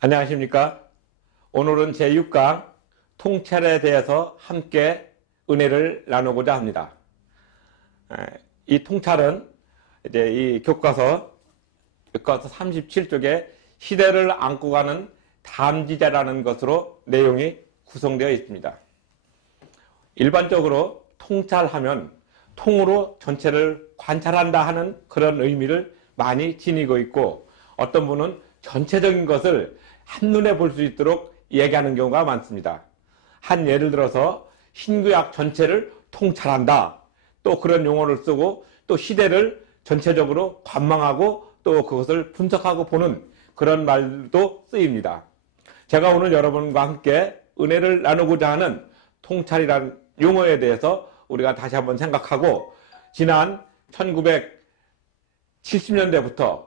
안녕하십니까? 오늘은 제6강 통찰에 대해서 함께 은혜를 나누고자 합니다. 이 통찰은 이제 이 교과서 37쪽에 시대를 안고 가는 담지자라는 것으로 내용이 구성되어 있습니다. 일반적으로 통찰하면 통으로 전체를 관찰한다 하는 그런 의미를 많이 지니고 있고, 어떤 분은 전체적인 것을 한눈에 볼 수 있도록 얘기하는 경우가 많습니다. 한 예를 들어서 신구약 전체를 통찰한다, 또 그런 용어를 쓰고, 또 시대를 전체적으로 관망하고 또 그것을 분석하고 보는 그런 말도 쓰입니다. 제가 오늘 여러분과 함께 은혜를 나누고자 하는 통찰이라는 용어에 대해서 우리가 다시 한번 생각하고, 지난 1970년대부터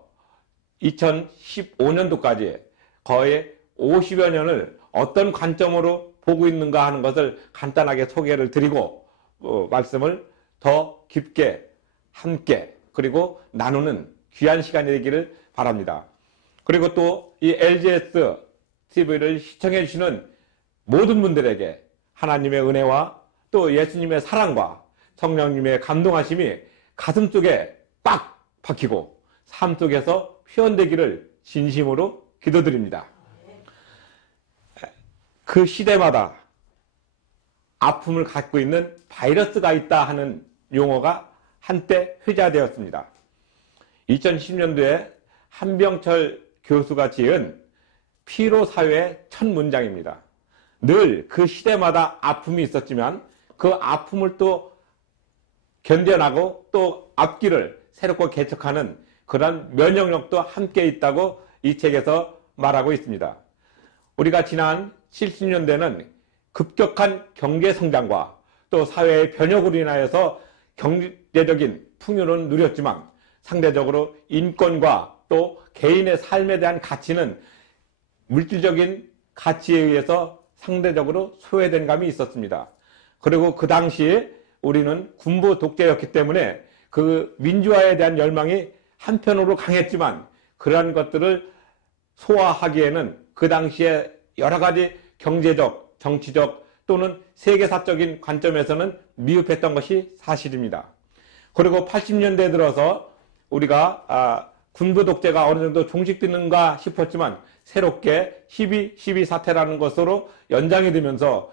2015년도까지 거의 50여 년을 어떤 관점으로 보고 있는가 하는 것을 간단하게 소개를 드리고, 말씀을 더 깊게 함께 그리고 나누는 귀한 시간이 되기를 바랍니다. 그리고 또 이 LGS TV를 시청해 주시는 모든 분들에게 하나님의 은혜와 또 예수님의 사랑과 성령님의 감동하심이 가슴 속에 빡 박히고 삶 속에서 표현되기를 진심으로 기도드립니다. 그 시대마다 아픔을 갖고 있는 바이러스가 있다 하는 용어가 한때 회자되었습니다. 2010년도에 한병철 교수가 지은 피로사회의 첫 문장입니다. 늘 그 시대마다 아픔이 있었지만 그 아픔을 또 견뎌나고 또 앞길을 새롭게 개척하는 그런 면역력도 함께 있다고 이 책에서 말하고 있습니다. 우리가 지난 70년대는 급격한 경제 성장과 또 사회의 변혁으로 인하여서 경제적인 풍요는 누렸지만 상대적으로 인권과 또 개인의 삶에 대한 가치는 물질적인 가치에 의해서 상대적으로 소외된 감이 있었습니다. 그리고 그 당시에 우리는 군부 독재였기 때문에 그 민주화에 대한 열망이 한편으로 강했지만, 그러한 것들을 소화하기에는 그 당시에 여러 가지 경제적, 정치적 또는 세계사적인 관점에서는 미흡했던 것이 사실입니다. 그리고 80년대에 들어서 우리가 군부 독재가 어느 정도 종식되는가 싶었지만 새롭게 12.12 사태라는 것으로 연장이 되면서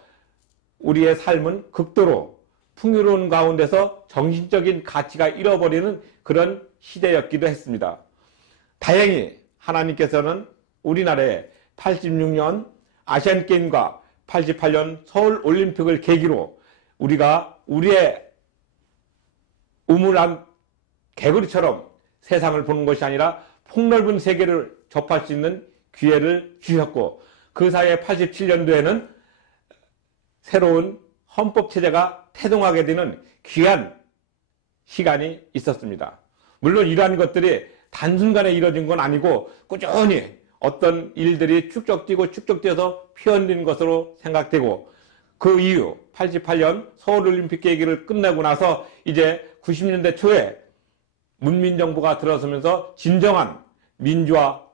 우리의 삶은 극도로 풍요로운 가운데서 정신적인 가치가 잃어버리는 그런 시대였기도 했습니다. 다행히 하나님께서는 우리나라에 86년 아시안게임과 88년 서울올림픽을 계기로 우리가 우리의 우물한 개구리처럼 세상을 보는 것이 아니라 폭넓은 세계를 접할 수 있는 기회를 주셨고, 그 사이에 87년도에는 새로운 헌법체제가 태동하게 되는 귀한 시간이 있었습니다. 물론 이러한 것들이 단순간에 이뤄진 건 아니고 꾸준히 어떤 일들이 축적되어서 표현된 것으로 생각되고, 그 이후 88년 서울올림픽 계기를 끝내고 나서 이제 90년대 초에 문민정부가 들어서면서 진정한 민주화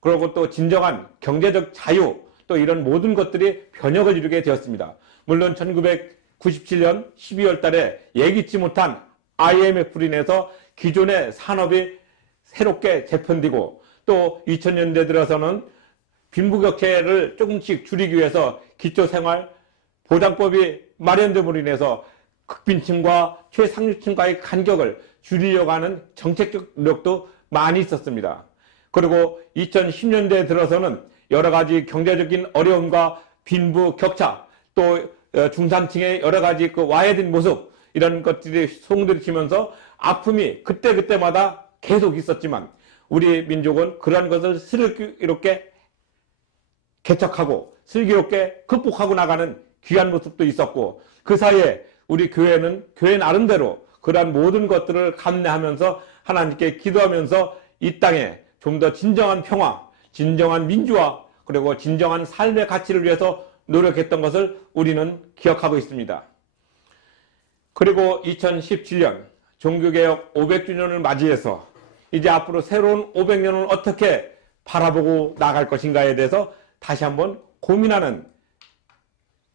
그리고 또 진정한 경제적 자유 또 이런 모든 것들이 변혁을 이루게 되었습니다. 물론 1997년 12월 달에 예기치 못한 IMF로 인해서 기존의 산업이 새롭게 재편되고, 또 2000년대 들어서는 빈부격차를 조금씩 줄이기 위해서 기초생활보장법이 마련됨으로 인해서 극빈층과 최상류층과의 간격을 줄이려고 하는 정책적 노력도 많이 있었습니다. 그리고 2010년대에 들어서는 여러 가지 경제적인 어려움과 빈부격차 또 중산층의 여러 가지 그 와해된 모습, 이런 것들이 송두리치면서 아픔이 그때그때마다 계속 있었지만 우리 민족은 그러한 것을 슬기롭게 개척하고 슬기롭게 극복하고 나가는 귀한 모습도 있었고, 그 사이에 우리 교회는 교회 나름대로 그러한 모든 것들을 감내하면서 하나님께 기도하면서 이 땅에 좀 더 진정한 평화, 진정한 민주화 그리고 진정한 삶의 가치를 위해서 노력했던 것을 우리는 기억하고 있습니다. 그리고 2017년 종교개혁 500주년을 맞이해서 이제 앞으로 새로운 500년을 어떻게 바라보고 나갈 것인가에 대해서 다시 한번 고민하는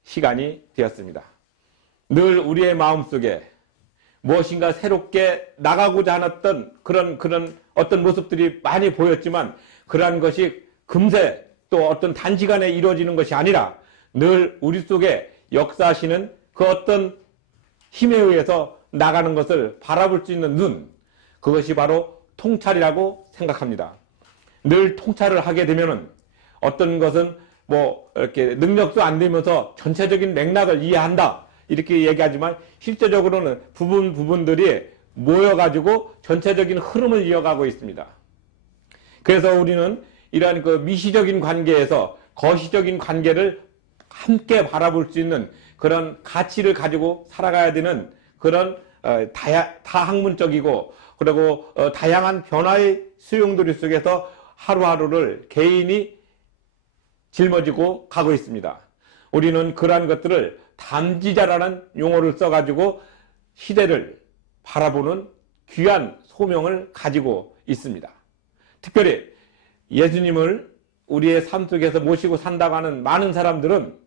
시간이 되었습니다. 늘 우리의 마음속에 무엇인가 새롭게 나가고자 하던 그런 어떤 모습들이 많이 보였지만 그러한 것이 금세 또 어떤 단시간에 이루어지는 것이 아니라 늘 우리 속에 역사하시는 그 어떤 힘에 의해서 나가는 것을 바라볼 수 있는 눈, 그것이 바로 통찰이라고 생각합니다. 늘 통찰을 하게 되면은 어떤 것은 뭐 이렇게 능력도 안 되면서 전체적인 맥락을 이해한다 이렇게 얘기하지만 실제적으로는 부분들이 모여가지고 전체적인 흐름을 이어가고 있습니다. 그래서 우리는 이러한 그 미시적인 관계에서 거시적인 관계를 함께 바라볼 수 있는 그런 가치를 가지고 살아가야 되는 그런 다학문적이고 그리고 다양한 변화의 수용도리 속에서 하루하루를 개인이 짊어지고 가고 있습니다. 우리는 그러한 것들을 담지자라는 용어를 써가지고 시대를 바라보는 귀한 소명을 가지고 있습니다. 특별히 예수님을 우리의 삶 속에서 모시고 산다고 하는 많은 사람들은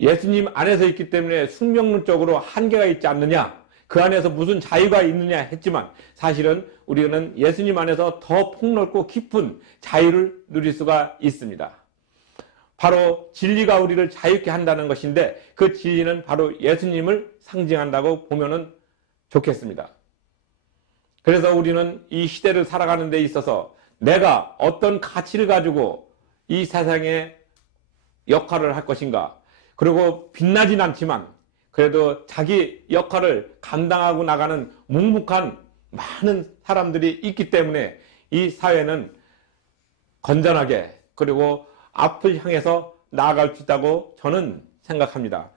예수님 안에서 있기 때문에 숙명론적으로 한계가 있지 않느냐, 그 안에서 무슨 자유가 있느냐 했지만 사실은 우리는 예수님 안에서 더 폭넓고 깊은 자유를 누릴 수가 있습니다. 바로 진리가 우리를 자유케 한다는 것인데 그 진리는 바로 예수님을 상징한다고 보면 좋겠습니다. 그래서 우리는 이 시대를 살아가는 데 있어서 내가 어떤 가치를 가지고 이 세상에 역할을 할 것인가, 그리고 빛나진 않지만 그래도 자기 역할을 감당하고 나가는 묵묵한 많은 사람들이 있기 때문에 이 사회는 건전하게 그리고 앞을 향해서 나아갈 수 있다고 저는 생각합니다.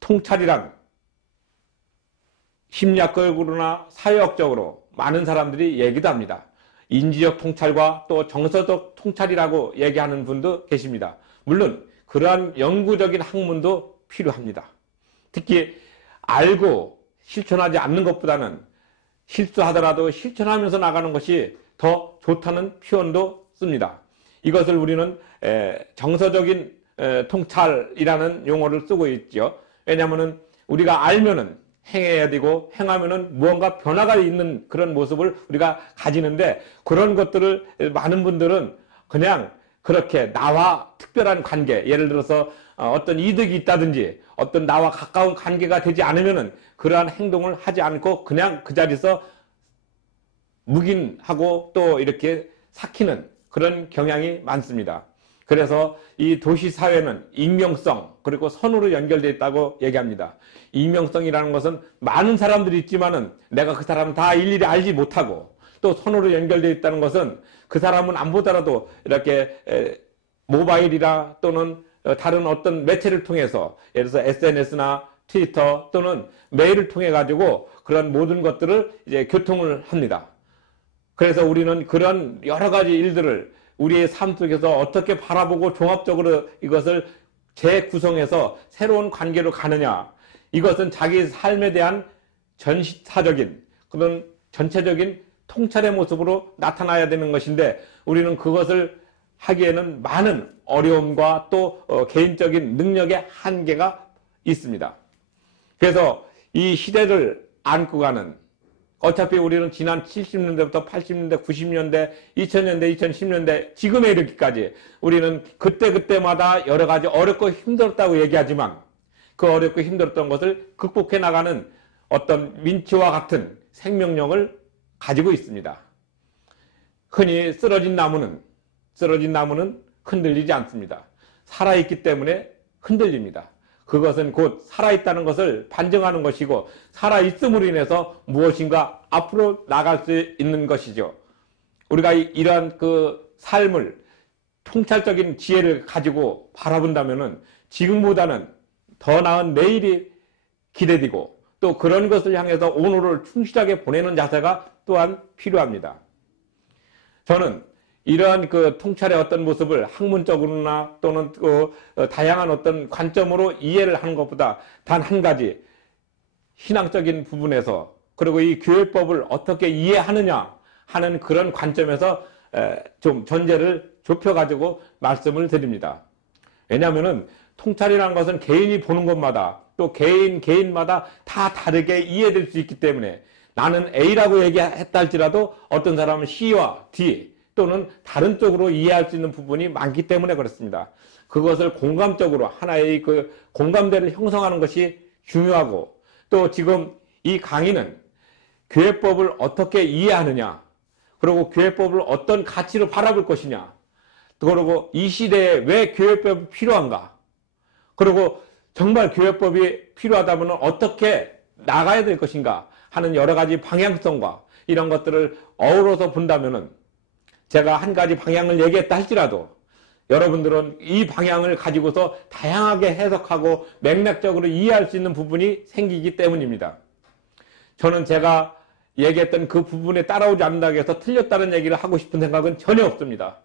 통찰이란 심리학적으로나 사회학적으로 많은 사람들이 얘기도 합니다. 인지적 통찰과 또 정서적 통찰이라고 얘기하는 분도 계십니다. 물론 그러한 영구적인 학문도 필요합니다. 특히 알고 실천하지 않는 것보다는 실수하더라도 실천하면서 나가는 것이 더 좋다는 표현도 씁니다. 이것을 우리는 정서적인 통찰이라는 용어를 쓰고 있죠. 왜냐하면 우리가 알면은 행해야 되고 행하면은 무언가 변화가 있는 그런 모습을 우리가 가지는데 그런 것들을 많은 분들은 그냥 그렇게 나와 특별한 관계, 예를 들어서 어떤 이득이 있다든지 어떤 나와 가까운 관계가 되지 않으면은 그러한 행동을 하지 않고 그냥 그 자리에서 묵인하고 또 이렇게 삭히는 그런 경향이 많습니다. 그래서 이 도시사회는 익명성 그리고 선으로 연결되어 있다고 얘기합니다. 익명성이라는 것은 많은 사람들이 있지만은 내가 그 사람 다 일일이 알지 못하고, 또 선으로 연결되어 있다는 것은 그 사람은 안 보더라도 이렇게 모바일이나 또는 다른 어떤 매체를 통해서 예를 들어서 SNS나 트위터 또는 메일을 통해 가지고 그런 모든 것들을 이제 교통을 합니다. 그래서 우리는 그런 여러 가지 일들을 우리의 삶 속에서 어떻게 바라보고 종합적으로 이것을 재구성해서 새로운 관계로 가느냐, 이것은 자기 삶에 대한 전시사적인 그런 전체적인 통찰의 모습으로 나타나야 되는 것인데 우리는 그것을 하기에는 많은 어려움과 또 개인적인 능력의 한계가 있습니다. 그래서 이 시대를 안고 가는, 어차피 우리는 지난 70년대부터 80년대, 90년대, 2000년대, 2010년대 지금에 이르기까지 우리는 그때그때마다 여러 가지 어렵고 힘들었다고 얘기하지만 그 어렵고 힘들었던 것을 극복해 나가는 어떤 민초와 같은 생명력을 가지고 있습니다. 흔히 쓰러진 나무는 흔들리지 않습니다. 살아있기 때문에 흔들립니다. 그것은 곧 살아있다는 것을 반증하는 것이고 살아있음으로 인해서 무엇인가 앞으로 나갈 수 있는 것이죠. 우리가 이러한 그 삶을 통찰적인 지혜를 가지고 바라본다면은 지금보다는 더 나은 내일이 기대되고 또 그런 것을 향해서 오늘을 충실하게 보내는 자세가 또한 필요합니다. 저는 이러한 그 통찰의 어떤 모습을 학문적으로나 또는 그 다양한 어떤 관점으로 이해를 하는 것보다 단 한 가지 신앙적인 부분에서 그리고 이 교회법을 어떻게 이해하느냐 하는 그런 관점에서 좀 전제를 좁혀가지고 말씀을 드립니다. 왜냐하면은 통찰이라는 것은 개인이 보는 것마다 또 개인마다 다 다르게 이해될 수 있기 때문에 나는 A라고 얘기했다 할지라도 어떤 사람은 C와 D 또는 다른 쪽으로 이해할 수 있는 부분이 많기 때문에 그렇습니다. 그것을 공감적으로 하나의 그 공감대를 형성하는 것이 중요하고, 또 지금 이 강의는 교회법을 어떻게 이해하느냐, 그리고 교회법을 어떤 가치로 바라볼 것이냐, 그리고 이 시대에 왜 교회법이 필요한가, 그리고 정말 교회법이 필요하다면 어떻게 나가야 될 것인가 하는 여러 가지 방향성과 이런 것들을 어우러서 본다면은, 제가 한 가지 방향을 얘기했다 할지라도 여러분들은 이 방향을 가지고서 다양하게 해석하고 맥락적으로 이해할 수 있는 부분이 생기기 때문입니다. 저는 제가 얘기했던 그 부분에 따라오지 않는다고 해서 틀렸다는 얘기를 하고 싶은 생각은 전혀 없습니다.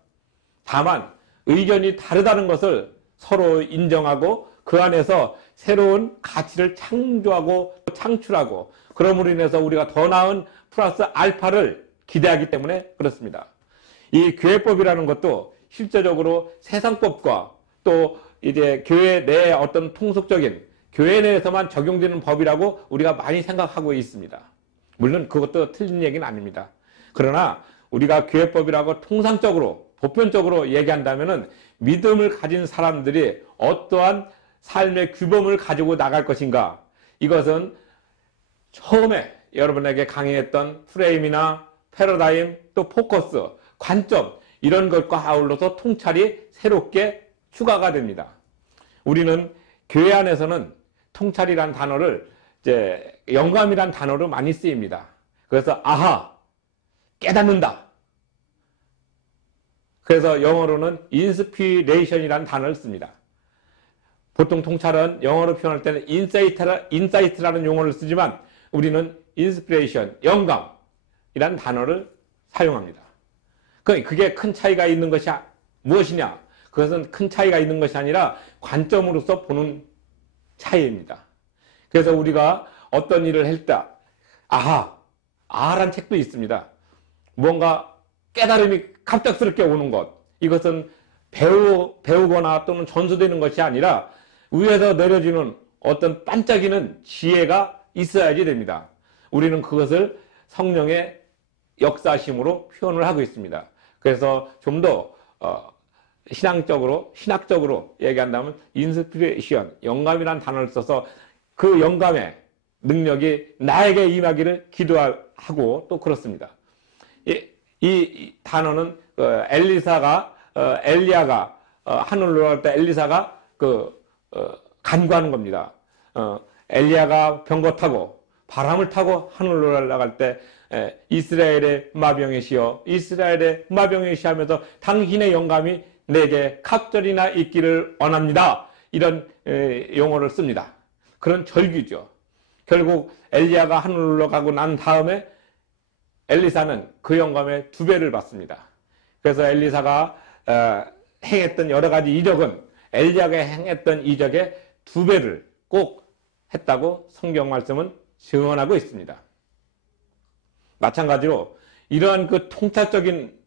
다만 의견이 다르다는 것을 서로 인정하고 그 안에서 새로운 가치를 창조하고 창출하고, 그러므로 인해서 우리가 더 나은 플러스 알파를 기대하기 때문에 그렇습니다. 이 교회법이라는 것도 실제적으로 세상법과 또 이제 교회 내의 어떤 통속적인 교회 내에서만 적용되는 법이라고 우리가 많이 생각하고 있습니다. 물론 그것도 틀린 얘기는 아닙니다. 그러나 우리가 교회법이라고 통상적으로 보편적으로 얘기한다면은 믿음을 가진 사람들이 어떠한 삶의 규범을 가지고 나갈 것인가, 이것은 처음에 여러분에게 강의했던 프레임이나 패러다임 또 포커스, 관점, 이런 것과 아울러서 통찰이 새롭게 추가가 됩니다. 우리는 교회 안에서는 통찰이란 단어를 이제 영감이란 단어로 많이 쓰입니다. 그래서 아하, 깨닫는다. 그래서 영어로는 인스피레이션이라는 단어를 씁니다. 보통 통찰은 영어로 표현할 때는 인사이트라는 용어를 쓰지만 우리는 인스피레이션, 영감이라는 단어를 사용합니다. 그게 큰 차이가 있는 것이 무엇이냐? 그것은 큰 차이가 있는 것이 아니라 관점으로서 보는 차이입니다. 그래서 우리가 어떤 일을 했다, 아하란 책도 있습니다. 무언가 깨달음이 갑작스럽게 오는 것, 이것은 배우거나 또는 전수되는 것이 아니라 위에서 내려지는 어떤 반짝이는 지혜가 있어야지 됩니다. 우리는 그것을 성령의 역사심으로 표현을 하고 있습니다. 그래서 좀 더 신학적으로 얘기한다면 인스피레이션, 영감이라는 단어를 써서 그 영감의 능력이 나에게 임하기를 기도하고 또 그렇습니다. 이 단어는 엘리야가 하늘로 갈 때 엘리사가 간구하는 겁니다. 엘리야가 병거 타고 바람을 타고 하늘로 날아갈 때 이스라엘의 마병이시여, 이스라엘의 마병이시 하면서 당신의 영감이 내게 갑절이나 있기를 원합니다. 이런 용어를 씁니다. 그런 절규죠. 결국 엘리야가 하늘로 가고 난 다음에 엘리사는 그 영감의 2배를 받습니다. 그래서 엘리사가 행했던 여러 가지 이적은 엘리야가 행했던 이적의 2배를 꼭 했다고 성경 말씀은 증언하고 있습니다. 마찬가지로 이러한 그 통찰적인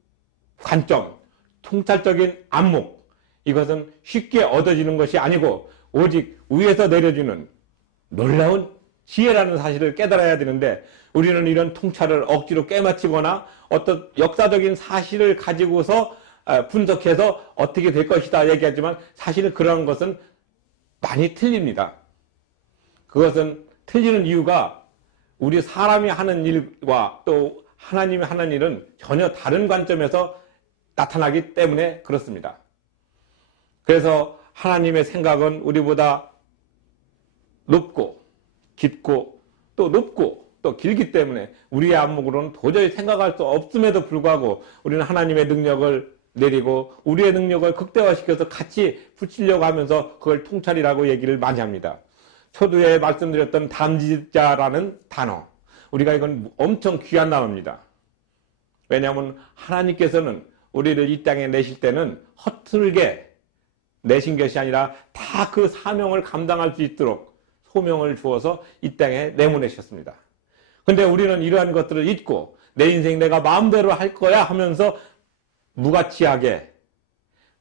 관점, 통찰적인 안목, 이것은 쉽게 얻어지는 것이 아니고 오직 위에서 내려주는 놀라운 지혜라는 사실을 깨달아야 되는데, 우리는 이런 통찰을 억지로 깨맞추거나 어떤 역사적인 사실을 가지고서 분석해서 어떻게 될 것이다 얘기하지만 사실은 그런 것은 많이 틀립니다. 그것은 틀리는 이유가 우리 사람이 하는 일과 또 하나님이 하는 일은 전혀 다른 관점에서 나타나기 때문에 그렇습니다. 그래서 하나님의 생각은 우리보다 높고 깊고 또 높고 또 길기 때문에 우리의 안목으로는 도저히 생각할 수 없음에도 불구하고 우리는 하나님의 능력을 내리고 우리의 능력을 극대화시켜서 같이 붙이려고 하면서 그걸 통찰이라고 얘기를 많이 합니다. 초두에 말씀드렸던 담지자라는 단어, 우리가 이건 엄청 귀한 단어입니다. 왜냐하면 하나님께서는 우리를 이 땅에 내실 때는 허틀게 내신 것이 아니라 다 그 사명을 감당할 수 있도록 소명을 주어서 이 땅에 내보내셨습니다. 근데 우리는 이러한 것들을 잊고 내 인생 내가 마음대로 할 거야 하면서 무가치하게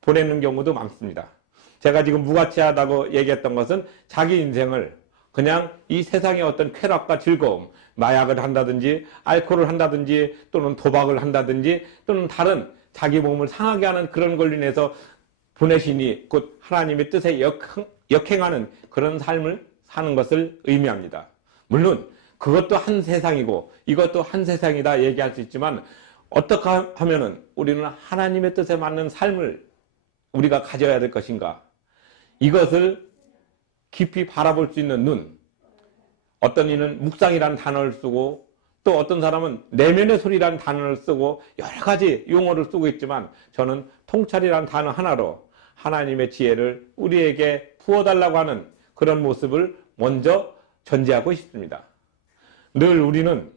보내는 경우도 많습니다. 제가 지금 무가치하다고 얘기했던 것은 자기 인생을 그냥 이 세상의 어떤 쾌락과 즐거움, 마약을 한다든지 알코올을 한다든지 또는 도박을 한다든지 또는 다른 자기 몸을 상하게 하는 그런 걸로 인해서 보내시니 곧 하나님의 뜻에 역행하는 그런 삶을 사는 것을 의미합니다. 물론 그것도 한 세상이고 이것도 한 세상이다 얘기할 수 있지만 어떻게 하면은 우리는 하나님의 뜻에 맞는 삶을 우리가 가져야 될 것인가, 이것을 깊이 바라볼 수 있는 눈. 어떤 이는 묵상이라는 단어를 쓰고 또 어떤 사람은 내면의 소리라는 단어를 쓰고 여러 가지 용어를 쓰고 있지만 저는 통찰이라는 단어 하나로 하나님의 지혜를 우리에게 부어달라고 하는 그런 모습을 먼저 전제하고 싶습니다. 늘 우리는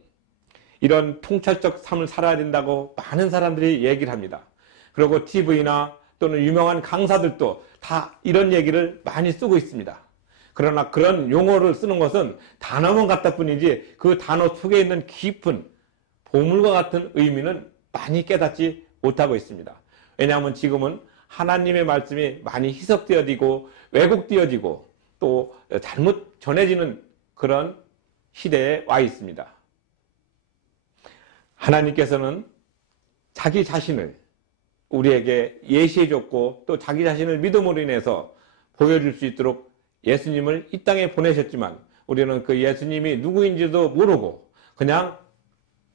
이런 통찰적 삶을 살아야 된다고 많은 사람들이 얘기를 합니다. 그리고 TV나 또는 유명한 강사들도 다 이런 얘기를 많이 쓰고 있습니다. 그러나 그런 용어를 쓰는 것은 단어만 같다 뿐이지 그 단어 속에 있는 깊은 보물과 같은 의미는 많이 깨닫지 못하고 있습니다. 왜냐하면 지금은 하나님의 말씀이 많이 희석되어지고 왜곡되어지고 또 잘못 전해지는 그런 시대에 와 있습니다. 하나님께서는 자기 자신을 우리에게 예시해 줬고 또 자기 자신을 믿음으로 인해서 보여줄 수 있도록 예수님을 이 땅에 보내셨지만 우리는 그 예수님이 누구인지도 모르고 그냥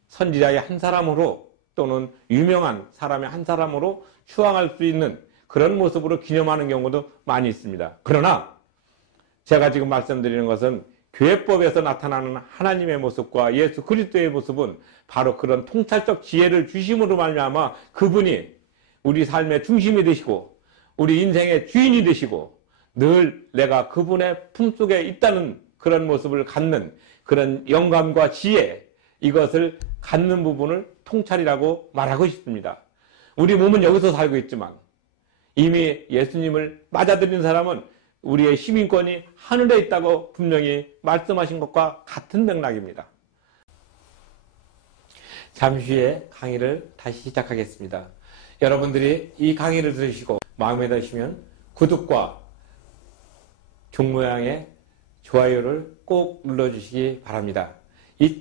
선지자의 한 사람으로 또는 유명한 사람의 한 사람으로 추앙할 수 있는 그런 모습으로 기념하는 경우도 많이 있습니다. 그러나 제가 지금 말씀드리는 것은 교회법에서 나타나는 하나님의 모습과 예수 그리스도의 모습은 바로 그런 통찰적 지혜를 주심으로 말미암아 그분이 우리 삶의 중심이 되시고 우리 인생의 주인이 되시고 늘 내가 그분의 품속에 있다는 그런 모습을 갖는 그런 영감과 지혜, 이것을 갖는 부분을 통찰이라고 말하고 싶습니다. 우리 몸은 여기서 살고 있지만 이미 예수님을 맞아들인 사람은 우리의 시민권이 하늘에 있다고 분명히 말씀하신 것과 같은 맥락입니다. 잠시 후에 강의를 다시 시작하겠습니다. 여러분들이 이 강의를 들으시고 마음에 드시면 구독과 종 모양의 좋아요를 꼭 눌러주시기 바랍니다. 이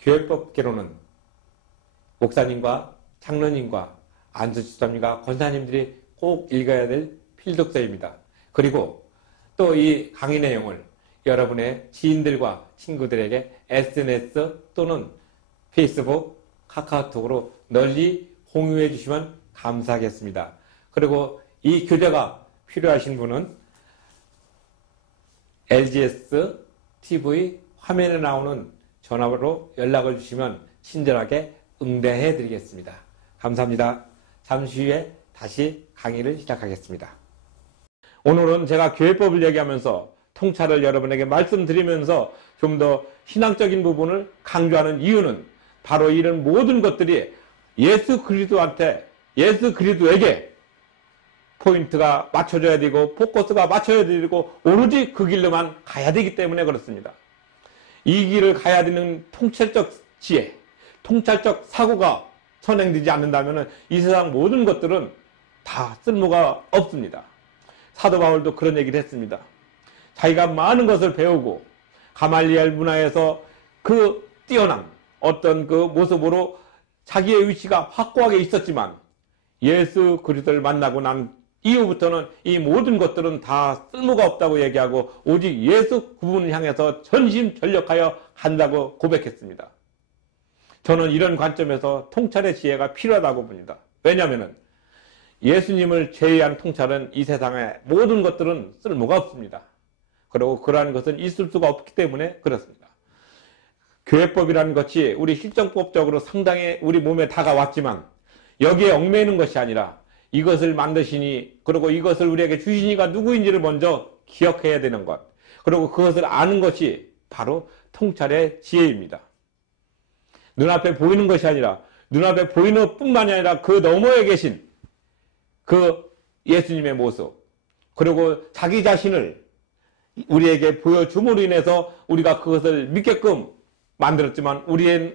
교회법계로는 목사님과 장로님과 안수집사님과 권사님들이 꼭 읽어야 될 필독서입니다. 그리고 또 이 강의 내용을 여러분의 지인들과 친구들에게 SNS 또는 페이스북, 카카오톡으로 널리 공유해 주시면 감사하겠습니다. 그리고 이 교재가 필요하신 분은 LGS TV 화면에 나오는 전화로 연락을 주시면 친절하게 응대해 드리겠습니다. 감사합니다. 잠시 후에 다시 강의를 시작하겠습니다. 오늘은 제가 교회법을 얘기하면서 통찰을 여러분에게 말씀드리면서 좀 더 신앙적인 부분을 강조하는 이유는 바로 이런 모든 것들이 예수 그리스도에게 포인트가 맞춰져야 되고 포커스가 맞춰야 되고 오로지 그 길로만 가야 되기 때문에 그렇습니다. 이 길을 가야 되는 통찰적 지혜, 통찰적 사고가 선행되지 않는다면 이 세상 모든 것들은 다 쓸모가 없습니다. 사도 바울도 그런 얘기를 했습니다. 자기가 많은 것을 배우고 가말리엘 문화에서 그 뛰어난 어떤 그 모습으로 자기의 위치가 확고하게 있었지만 예수 그리스도를 만나고 난 이후부터는 이 모든 것들은 다 쓸모가 없다고 얘기하고 오직 예수 그분을 향해서 전심전력하여 한다고 고백했습니다. 저는 이런 관점에서 통찰의 지혜가 필요하다고 봅니다. 왜냐하면 예수님을 제외한 통찰은 이 세상의 모든 것들은 쓸모가 없습니다. 그리고 그러한 것은 있을 수가 없기 때문에 그렇습니다. 교회법이라는 것이 우리 실정법적으로 상당히 우리 몸에 다가왔지만 여기에 얽매이는 것이 아니라 이것을 만드시니 그리고 이것을 우리에게 주시니가 누구인지를 먼저 기억해야 되는 것, 그리고 그것을 아는 것이 바로 통찰의 지혜입니다. 눈앞에 보이는 것이 아니라 눈앞에 보이는 뿐만이 아니라 그 너머에 계신 그 예수님의 모습, 그리고 자기 자신을 우리에게 보여줌으로 인해서 우리가 그것을 믿게끔 만들었지만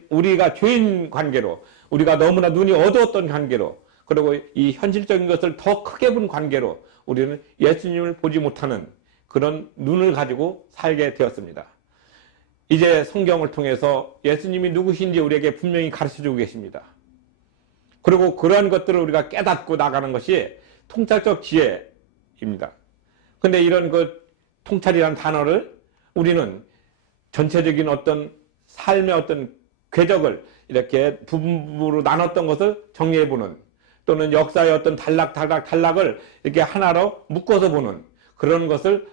우리가 죄인 관계로 우리가 너무나 눈이 어두웠던 관계로 그리고 이 현실적인 것을 더 크게 본 관계로 우리는 예수님을 보지 못하는 그런 눈을 가지고 살게 되었습니다. 이제 성경을 통해서 예수님이 누구신지 우리에게 분명히 가르쳐주고 계십니다. 그리고 그러한 것들을 우리가 깨닫고 나가는 것이 통찰적 지혜입니다. 근데 이런 통찰이라는 단어를 우리는 전체적인 어떤 삶의 어떤 궤적을 이렇게 부분으로 나눴던 것을 정리해보는, 또는 역사의 어떤 단락을 이렇게 하나로 묶어서 보는 그런 것을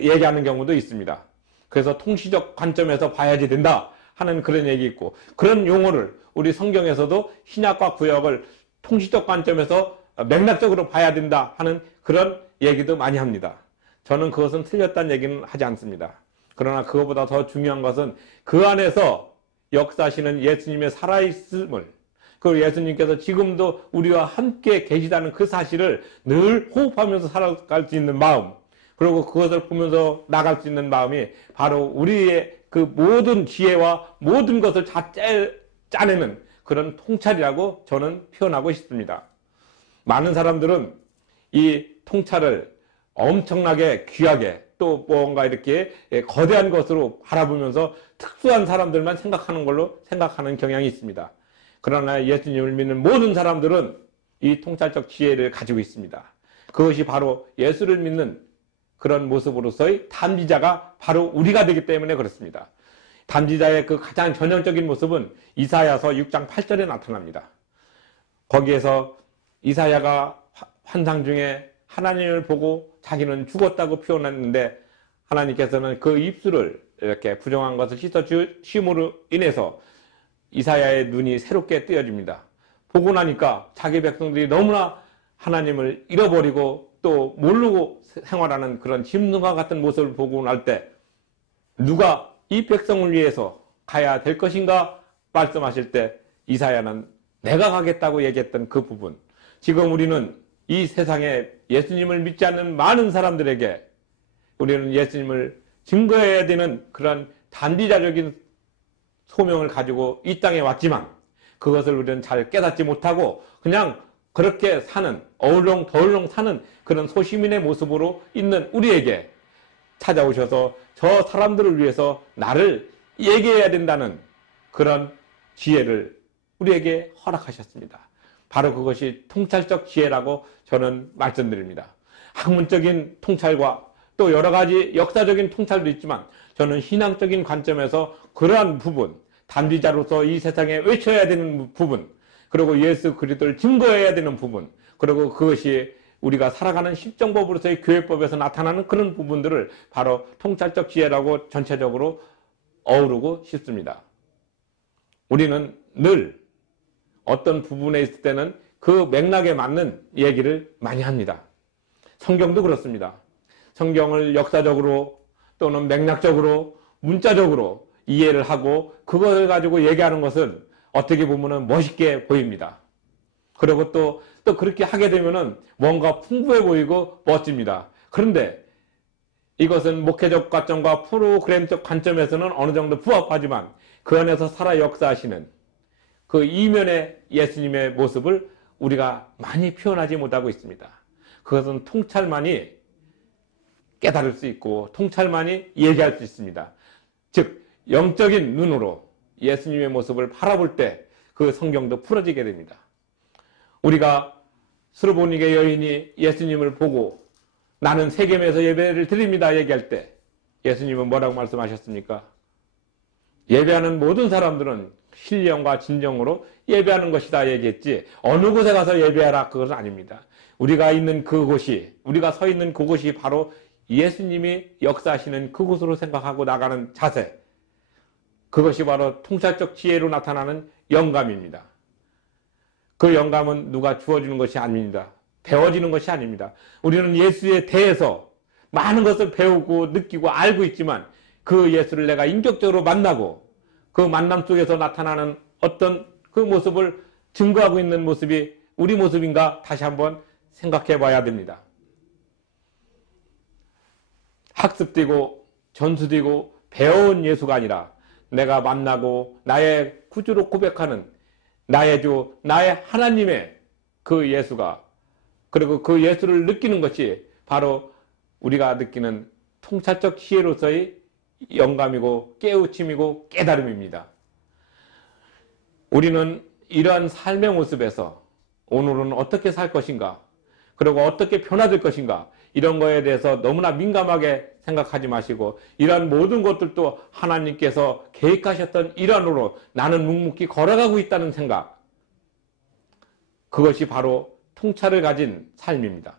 얘기하는 경우도 있습니다. 그래서 통시적 관점에서 봐야지 된다 하는 그런 얘기 있고, 그런 용어를 우리 성경에서도 신약과 구약을 통시적 관점에서 맥락적으로 봐야 된다 하는 그런 얘기도 많이 합니다. 저는 그것은 틀렸다는 얘기는 하지 않습니다. 그러나 그것보다 더 중요한 것은 그 안에서 역사하시는 예수님의 살아있음을, 그 예수님께서 지금도 우리와 함께 계시다는 그 사실을 늘 호흡하면서 살아갈 수 있는 마음, 그리고 그것을 보면서 나갈 수 있는 마음이 바로 우리의 그 모든 지혜와 모든 것을 다 짜내는 그런 통찰이라고 저는 표현하고 싶습니다. 많은 사람들은 이 통찰을 엄청나게 귀하게, 또 뭔가 이렇게 거대한 것으로 바라보면서 특수한 사람들만 생각하는 걸로 생각하는 경향이 있습니다. 그러나 예수님을 믿는 모든 사람들은 이 통찰적 지혜를 가지고 있습니다. 그것이 바로 예수를 믿는 그런 모습으로서의 담지자가 바로 우리가 되기 때문에 그렇습니다. 담지자의 그 가장 전형적인 모습은 이사야서 6장 8절에 나타납니다. 거기에서 이사야가 환상 중에 하나님을 보고 자기는 죽었다고 표현했는데, 하나님께서는 그 입술을 이렇게 부정한 것을 씻어주심으로 인해서 이사야의 눈이 새롭게 뜨여집니다. 보고 나니까 자기 백성들이 너무나 하나님을 잃어버리고 또 모르고 생활하는 그런 짐승과 같은 모습을 보고 날 때, 누가 이 백성을 위해서 가야 될 것인가 말씀하실 때 이사야는 내가 가겠다고 얘기했던 그 부분, 지금 우리는 이 세상에 예수님을 믿지 않는 많은 사람들에게 우리는 예수님을 증거해야 되는 그런 단지자적인 소명을 가지고 이 땅에 왔지만, 그것을 우리는 잘 깨닫지 못하고 그냥 그렇게 사는, 어울렁더울렁 사는 그런 소시민의 모습으로 있는 우리에게 찾아오셔서 저 사람들을 위해서 나를 얘기해야 된다는 그런 지혜를 우리에게 허락하셨습니다. 바로 그것이 통찰적 지혜라고 저는 말씀드립니다. 학문적인 통찰과 또 여러 가지 역사적인 통찰도 있지만, 저는 신앙적인 관점에서 그러한 부분, 담지자로서 이 세상에 외쳐야 되는 부분, 그리고 예수 그리스도를 증거해야 되는 부분, 그리고 그것이 우리가 살아가는 십정법으로서의 교회법에서 나타나는 그런 부분들을 바로 통찰적 지혜라고 전체적으로 어우르고 싶습니다. 우리는 늘 어떤 부분에 있을 때는 그 맥락에 맞는 얘기를 많이 합니다. 성경도 그렇습니다. 성경을 역사적으로 또는 맥락적으로 문자적으로 이해를 하고 그것을 가지고 얘기하는 것은 어떻게 보면 멋있게 보입니다. 그리고 또 그렇게 하게 되면은 뭔가 풍부해 보이고 멋집니다. 그런데 이것은 목회적 관점과 프로그램적 관점에서는 어느 정도 부합하지만, 그 안에서 살아 역사하시는 그 이면의 예수님의 모습을 우리가 많이 표현하지 못하고 있습니다. 그것은 통찰만이 깨달을 수 있고 통찰만이 얘기할 수 있습니다. 즉 영적인 눈으로 예수님의 모습을 바라볼 때 그 성경도 풀어지게 됩니다. 우리가 스르보니게 여인이 예수님을 보고 나는 세겜에서 예배를 드립니다 얘기할 때 예수님은 뭐라고 말씀하셨습니까? 예배하는 모든 사람들은 신령과 진정으로 예배하는 것이다 얘기했지, 어느 곳에 가서 예배하라 그것은 아닙니다. 우리가 있는 그곳이, 우리가 서 있는 그곳이 바로 예수님이 역사하시는 그곳으로 생각하고 나가는 자세, 그것이 바로 통찰적 지혜로 나타나는 영감입니다. 그 영감은 누가 주어주는 것이 아닙니다. 배워지는 것이 아닙니다. 우리는 예수에 대해서 많은 것을 배우고 느끼고 알고 있지만, 그 예수를 내가 인격적으로 만나고 그 만남 속에서 나타나는 어떤 그 모습을 증거하고 있는 모습이 우리 모습인가 다시 한번 생각해 봐야 됩니다. 학습되고 전수되고 배워온 예수가 아니라 내가 만나고 나의 구주로 고백하는 나의 주, 나의 하나님의 그 예수가, 그리고 그 예수를 느끼는 것이 바로 우리가 느끼는 통찰적 지혜로서의 영감이고 깨우침이고 깨달음입니다. 우리는 이러한 삶의 모습에서 오늘은 어떻게 살 것인가, 그리고 어떻게 변화될 것인가, 이런 거에 대해서 너무나 민감하게 생각하지 마시고, 이러한 모든 것들도 하나님께서 계획하셨던 일환으로 나는 묵묵히 걸어가고 있다는 생각, 그것이 바로 통찰을 가진 삶입니다.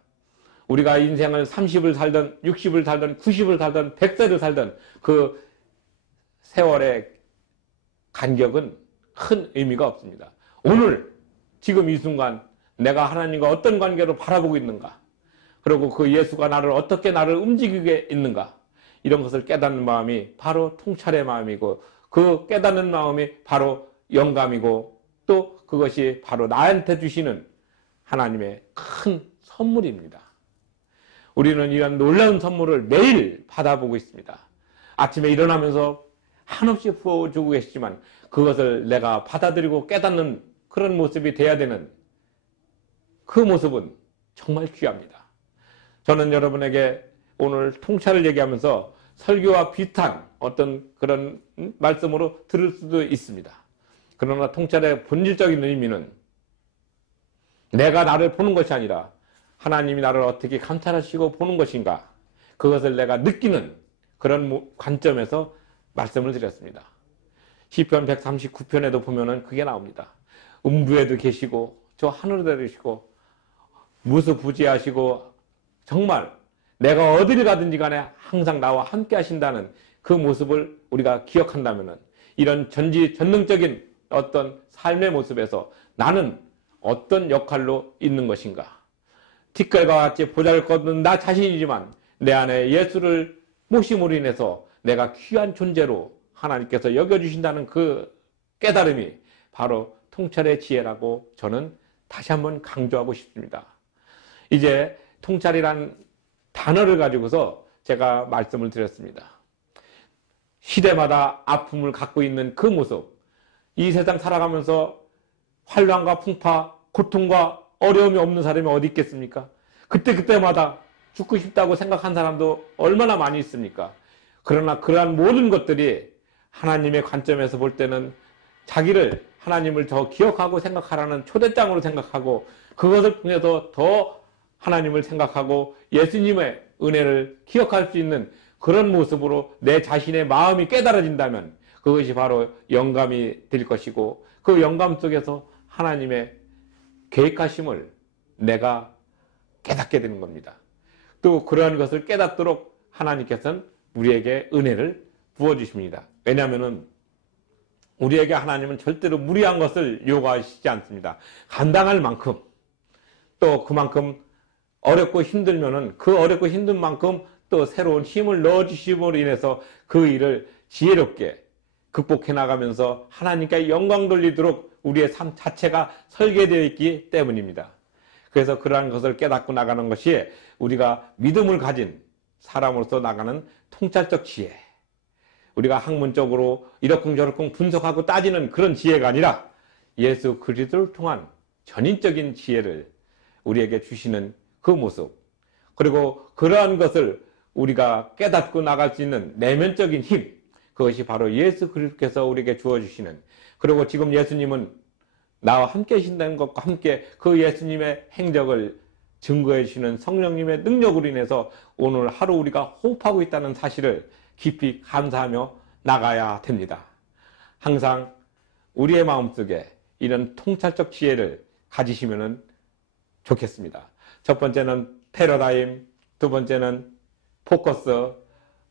우리가 인생을 30을 살든 60을 살든 90을 살든 100세를 살든 그 세월의 간격은 큰 의미가 없습니다. 오늘 지금 이 순간 내가 하나님과 어떤 관계로 바라보고 있는가, 그리고 그 예수가 어떻게 나를 움직이게 있는가, 이런 것을 깨닫는 마음이 바로 통찰의 마음이고, 그 깨닫는 마음이 바로 영감이고, 또 그것이 바로 나한테 주시는 하나님의 큰 선물입니다. 우리는 이런 놀라운 선물을 매일 받아보고 있습니다. 아침에 일어나면서 한없이 부어주고 계시지만 그것을 내가 받아들이고 깨닫는 그런 모습이 돼야 되는 그 모습은 정말 귀합니다. 저는 여러분에게 오늘 통찰을 얘기하면서 설교와 비슷한 어떤 그런 말씀으로 들을 수도 있습니다. 그러나 통찰의 본질적인 의미는 내가 나를 보는 것이 아니라 하나님이 나를 어떻게 감찰하시고 보는 것인가, 그것을 내가 느끼는 그런 관점에서 말씀을 드렸습니다. 시편 139편에도 보면은 그게 나옵니다. 음부에도 계시고 저 하늘에도 계시고 무수부지하시고 정말 내가 어디를 가든지 간에 항상 나와 함께 하신다는 그 모습을 우리가 기억한다면은, 이런 전지전능적인 어떤 삶의 모습에서 나는 어떤 역할로 있는 것인가, 티끌과 같이 보잘것없는 나 자신이지만 내 안에 예수를 모심으로 인해서 내가 귀한 존재로 하나님께서 여겨주신다는 그 깨달음이 바로 통찰의 지혜라고 저는 다시 한번 강조하고 싶습니다. 이제 통찰이란 단어를 가지고서 제가 말씀을 드렸습니다. 시대마다 아픔을 갖고 있는 그 모습, 이 세상 살아가면서 환난과 풍파, 고통과 어려움이 없는 사람이 어디 있겠습니까? 그때마다 죽고 싶다고 생각한 사람도 얼마나 많이 있습니까? 그러나 그러한 모든 것들이 하나님의 관점에서 볼 때는 자기를, 하나님을 더 기억하고 생각하라는 초대장으로 생각하고, 그것을 통해서 더 하나님을 생각하고 예수님의 은혜를 기억할 수 있는 그런 모습으로 내 자신의 마음이 깨달아진다면 그것이 바로 영감이 될 것이고, 그 영감 속에서 하나님의 계획하심을 내가 깨닫게 되는 겁니다. 또 그러한 것을 깨닫도록 하나님께서는 우리에게 은혜를 부어주십니다. 왜냐하면 우리에게 하나님은 절대로 무리한 것을 요구하시지 않습니다. 감당할 만큼, 또 그만큼 어렵고 힘들면은 그 어렵고 힘든 만큼 또 새로운 힘을 넣어주심으로 인해서 그 일을 지혜롭게 극복해 나가면서 하나님께 영광 돌리도록 우리의 삶 자체가 설계되어 있기 때문입니다. 그래서 그러한 것을 깨닫고 나가는 것이 우리가 믿음을 가진 사람으로서 나가는 통찰적 지혜, 우리가 학문적으로 이러쿵저러쿵 분석하고 따지는 그런 지혜가 아니라 예수 그리스도를 통한 전인적인 지혜를 우리에게 주시는 그 모습, 그리고 그러한 것을 우리가 깨닫고 나갈 수 있는 내면적인 힘, 그것이 바로 예수 그리스도께서 우리에게 주어주시는, 그리고 지금 예수님은 나와 함께 하신다는 것과 함께 그 예수님의 행적을 증거해 주시는 성령님의 능력으로 인해서 오늘 하루 우리가 호흡하고 있다는 사실을 깊이 감사하며 나가야 됩니다. 항상 우리의 마음속에 이런 통찰적 지혜를 가지시면 좋겠습니다. 첫 번째는 패러다임, 두 번째는 포커스,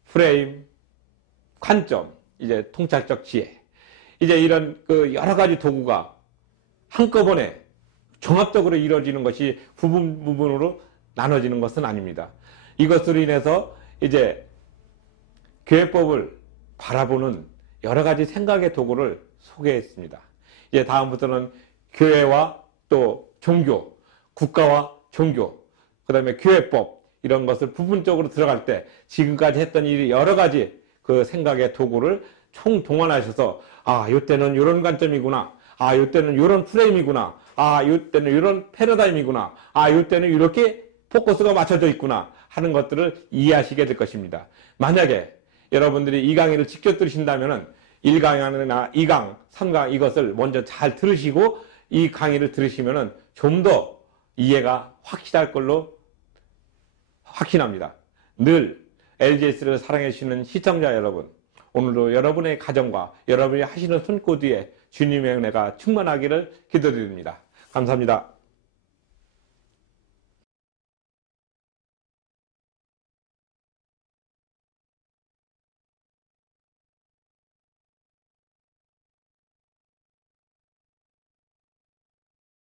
프레임, 관점, 이제 통찰적 지혜. 이제 이런 그 여러 가지 도구가 한꺼번에 종합적으로 이루어지는 것이 부분으로 나눠지는 것은 아닙니다. 이것으로 인해서 이제 교회법을 바라보는 여러 가지 생각의 도구를 소개했습니다. 이제 다음부터는 교회와 또 종교, 국가와 종교, 그 다음에 교회법, 이런 것을 부분적으로 들어갈 때 지금까지 했던 이 여러 가지 그 생각의 도구를 총동원하셔서, 아, 이때는 이런 관점이구나, 아, 이때는 이런 프레임이구나, 아, 이때는 이런 패러다임이구나. 아, 이때는 이렇게 포커스가 맞춰져 있구나 하는 것들을 이해하시게 될 것입니다. 만약에 여러분들이 이 강의를 직접 들으신다면은 1강이나 2강, 3강 이것을 먼저 잘 들으시고 이 강의를 들으시면은 좀 더 이해가 확실할 걸로 확신합니다. 늘 LGS를 사랑해 주시는 시청자 여러분, 오늘도 여러분의 가정과 여러분이 하시는 손꼽 뒤에 주님의 은혜가 충만하기를 기도드립니다. 감사합니다.